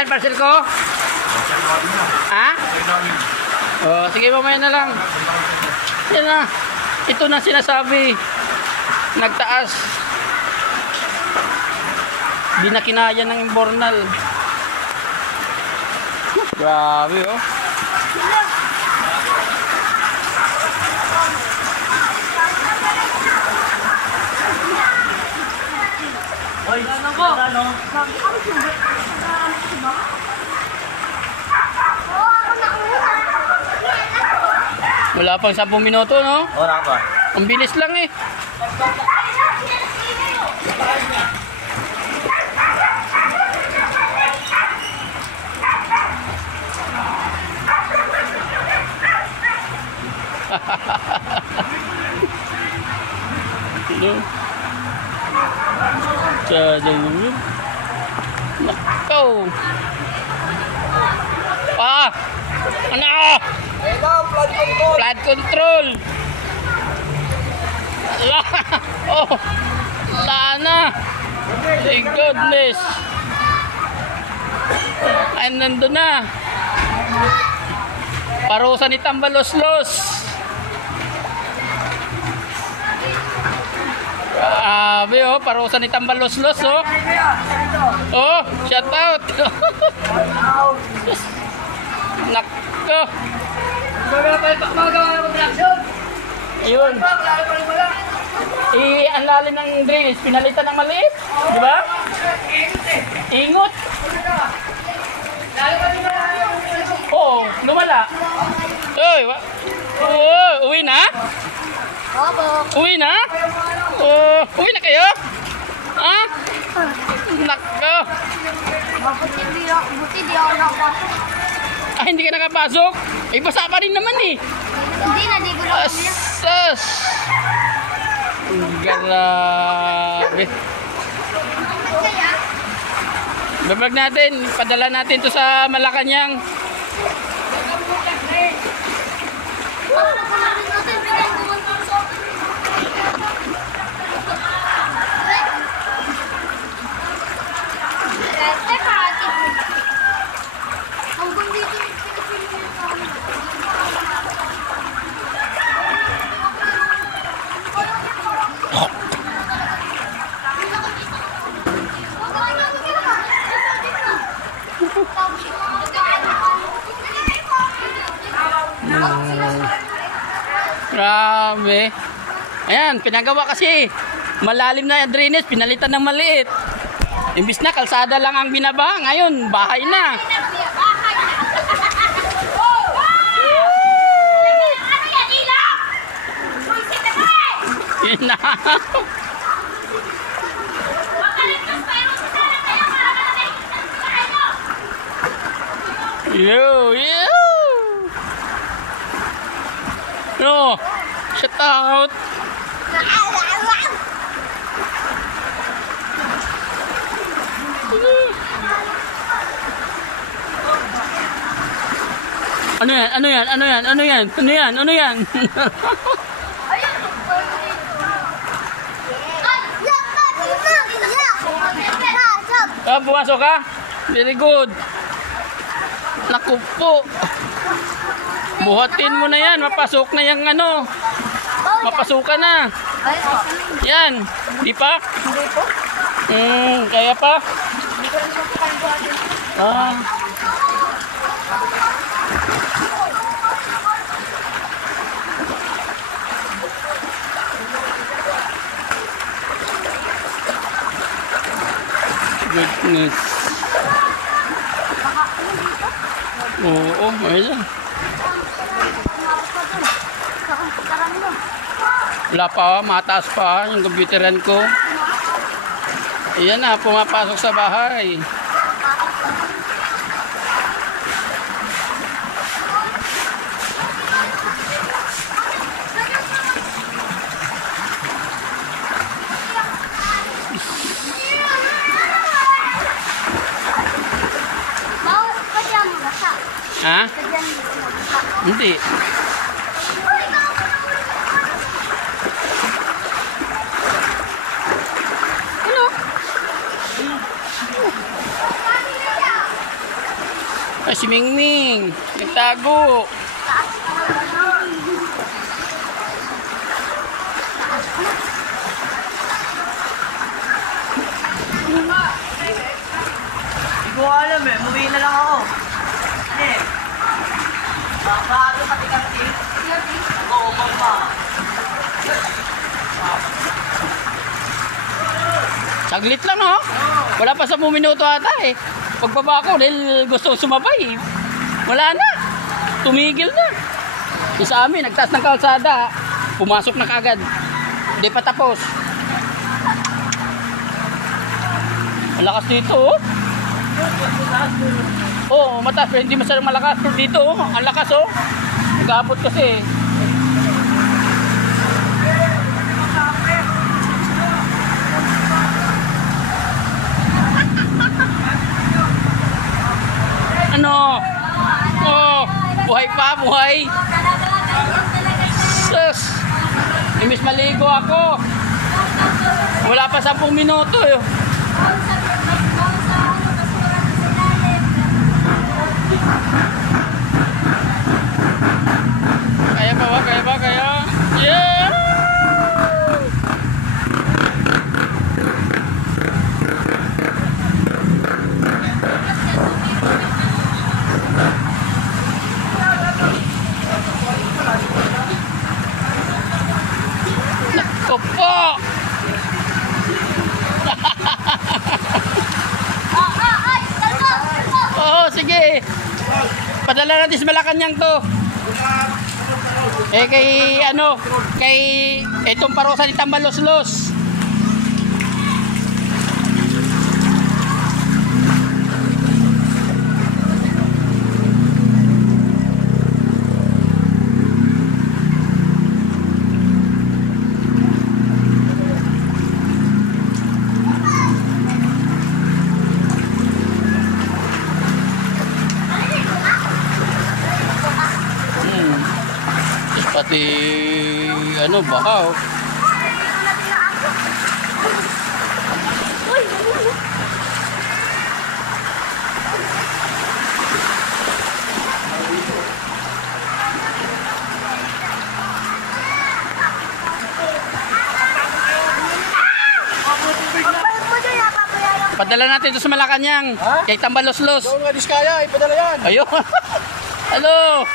yan, parcel ko? Ha? Oh, sige, mamaya na lang. Yan na. Ito na sinasabi. Nagtaas. Di na kinaya ng imbornal. Grabe, oh. Hoy, ano ko? Wala pang 10 minuto, no? Wala pa. Ang bilis lang eh. Jajang. Nakaw. Ano? Flood control. Oh, sana. Thank goodness. Ay, nandun na. Parusa ni Tambaloslos. Oh, parusa ni Tambaloslos, oh. Oh, shout out. Nako. Ayun. Ang lalim ng drainage, pinalitan ng maliit. Di ba? Ingot. Oo, lumala. Uy, uwi na? Opo. Uwi na? Uwi na kayo? Ha? Nako. Buti di ako nakapasok. Hindi ka nakapasok? Basa pa rin naman eh. Hindi na, di ko na kumila. Asas! Grabe. Kaya? Babag natin, padala natin to sa Malacanang. Grabe. Ayan, pinagawa kasi malalim na drainage, pinalitan ng maliit. Imbis na kalsada lang ang binaba, ngayon bahay na. Yun na. Yo. No, shout out. Ano yan? Pumasok ka? Very good. Naku po. Buhatin mo na yan, mapasok na yung ano. Mapasukan na. Yan, di pa? Hindi po. Kaya pa? Hindi ko rin masukan buhatin. Goodness. Oo, ayun. Wala pa, mataas pa yung computeran ko. Ayan na, pumapasok sa bahay. Ha? Hindi. Ano? si Mingming. Nagtago. Hindi ko alam eh. Umuwi na lang ako. Ano eh? Bago pati kasi. Oo, pa. Saglit lang, no? Wala pa 10 minuto ata eh. Pagbaba ko dahil gusto sumabay. Wala na. Tumigil na. Yung sa amin, nagtaas ng kalsada. Pumasok na kagad. Hindi pa tapos. Malakas dito, oh. Oo, mataas. Pero hindi masyadong malakas. Pero dito, oh. Ang lakas, oh. Nag-aabot kasi. Ano? Oh, buhay pa, buhay. Sus. Imbis maligo ako. Wala pa 10 minuto eh. Kaya ba? Kaya ba? Kaya? Yeah! Nako po! Oo, sige. Padala natin sa Malacanang to. Eh kay ano, kay itong parosa ni Tambalos-los. Pati ano baka oh. Padala natin ito sa Malacanang. Kay Tambalos-los. Doon nga Diskaya, ipadala yan. Ayun. Hello.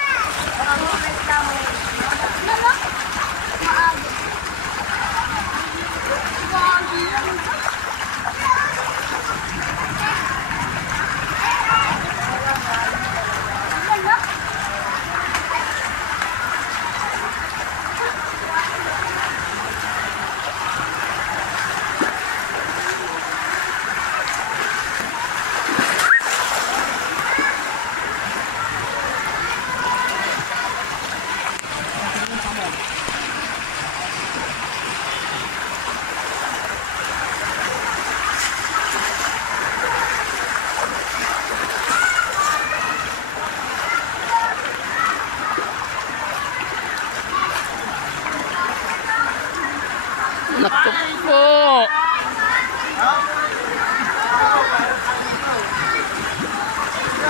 Naku po.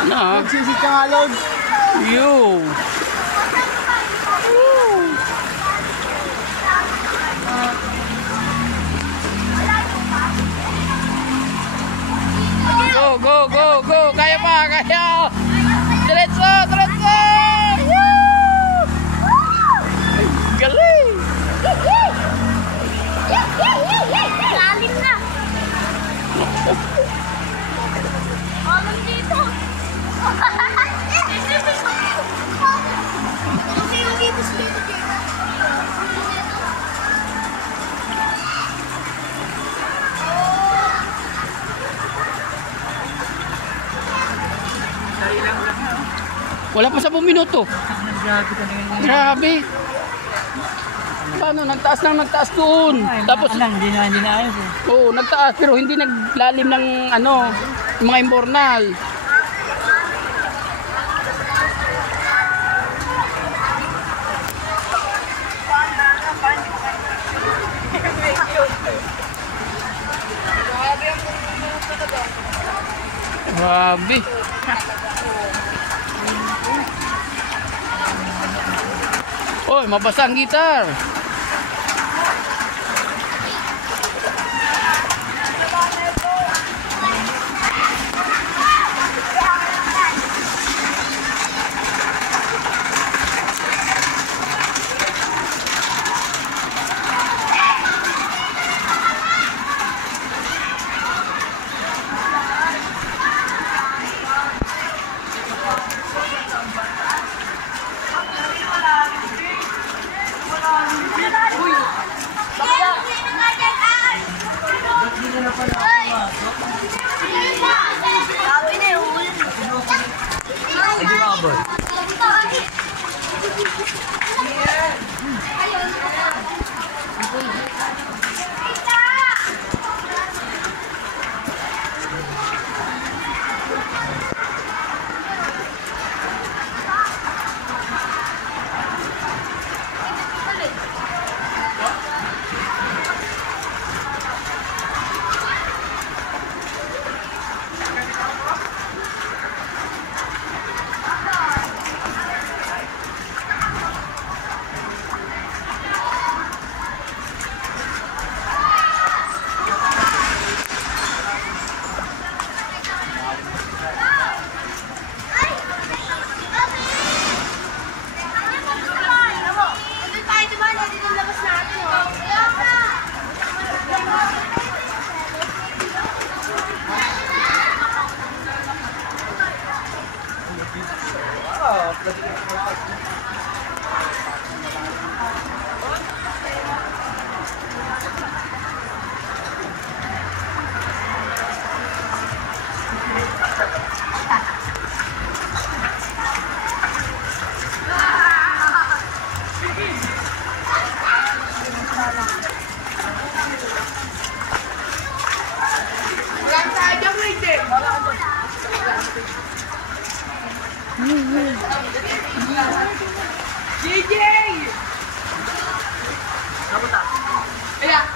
Ano? Magsisit ka nga, Lord. You. Go, go, go, go. Kaya pa, kaya. Diretso, diretso. Galing. Lalim na. Alam dito. Wala pa 10 minuto. Grabe ka na yun. Grabe. Paano? Nagtaas doon. Tapos, hindi na ayos eh. oo, nagtaas pero hindi naglalim ng ano, mga imbornal. Grabe. Oy, mabasa ang gitar.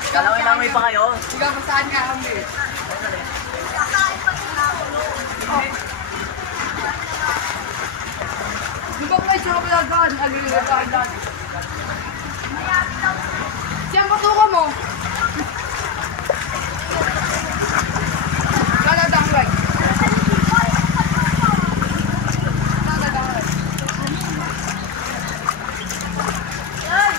Kalawin pa kayo. Ikaw, masaan nga kami? Di ba kayo siya kapalagaan? Agiligagaan. Siyang patuka mo. Kaladang like. Kaladang like. Ay!